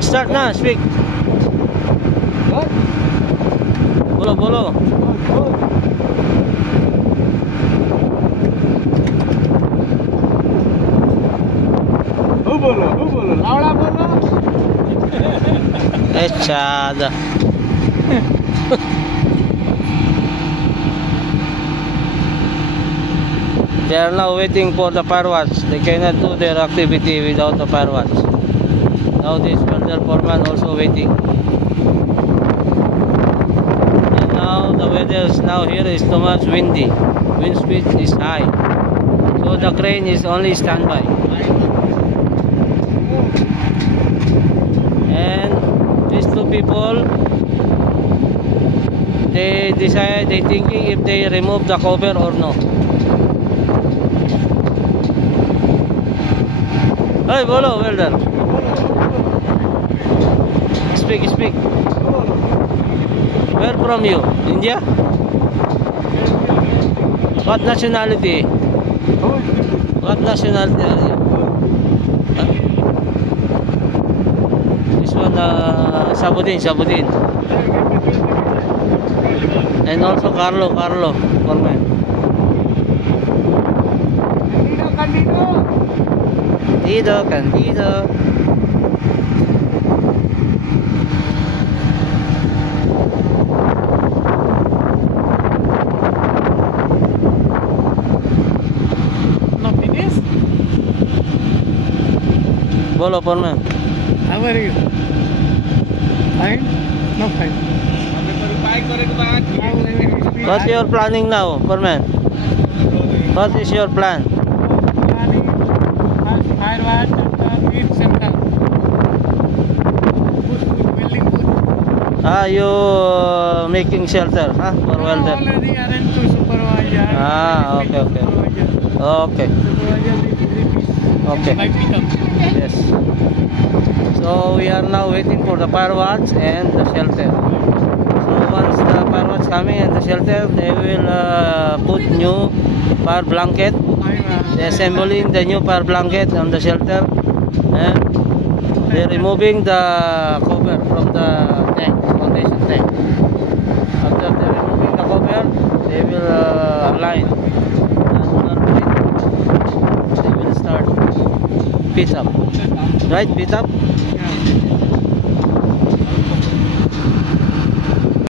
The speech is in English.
Start na, speak. Bolo, bolo. बोलो लावड़ा बोलो Chada. They are now waiting for the firewatch. They cannot do their activity without the firewatch. Now this welder foreman also waiting. And now the weather is now here is too much windy. Wind speed is high. So the crane is only standby. And these two people, they decide, they thinking if they remove the cover or no. Hey, bolo, welder. Speak, speak. Where from you? India? What nationality? What nationality are you? This one, Sabudin. And also Carlo, Foreman. Candido. Not finished? Bolo, Foreman. How are you? Fine? No fine. What's your planning now, Foreman? What is your plan? Firewatch and heat center. Welding booth. You making shelter, huh? For welder. Already arranged to supervisor. Okay. Okay. Okay. Yes. So we are now waiting for the firewatch and the shelter. So once the firewatch coming and the shelter, they will put new fire blanket. They assembling the new fire blanket on the shelter, and they're removing the cover from the tank, foundation tank. After they're removing the cover, they will align. They will start pitch up. Right, pitch up? Yeah.